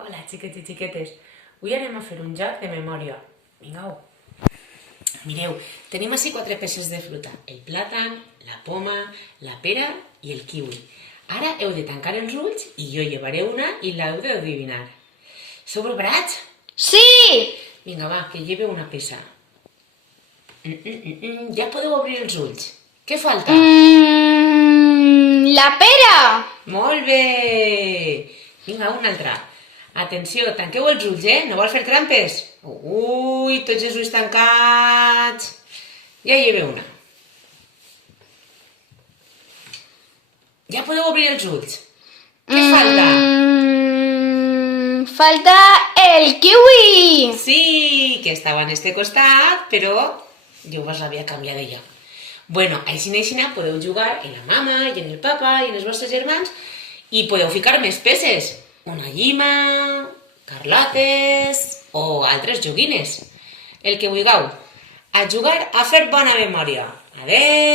Hola, xiquets i xiquetes. Avui anem a fer un joc de memòria. Vinga-ho. Mireu, tenim així 4 peces de fruta. El plàtan, la poma, la pera i el kiwi. Ara heu de tancar els ulls i jo llevaré una i l'heu d'adivinar. Sou preparats? Sí! Vinga, va, que lleve una peça. Ja podeu obrir els ulls. Què falta? La pera! Molt bé! Vinga, una altra. Atenció, tanqueu els ulls, No vol fer trampes? Ui, tots els ulls tancats. Ja lleve una. Ja podeu obrir els ulls. Què falta? Falta el kiwi! Sí, que estava en este costat, però jo vos l'havia canviat de lloc. Bueno, així podeu jugar en la mama, i en el papa, i en els vostres germans, i podeu ficar més peces. Una llima, carlotes o altres joguines. El que vulgueu. A jugar a fer bona memòria. Adeu!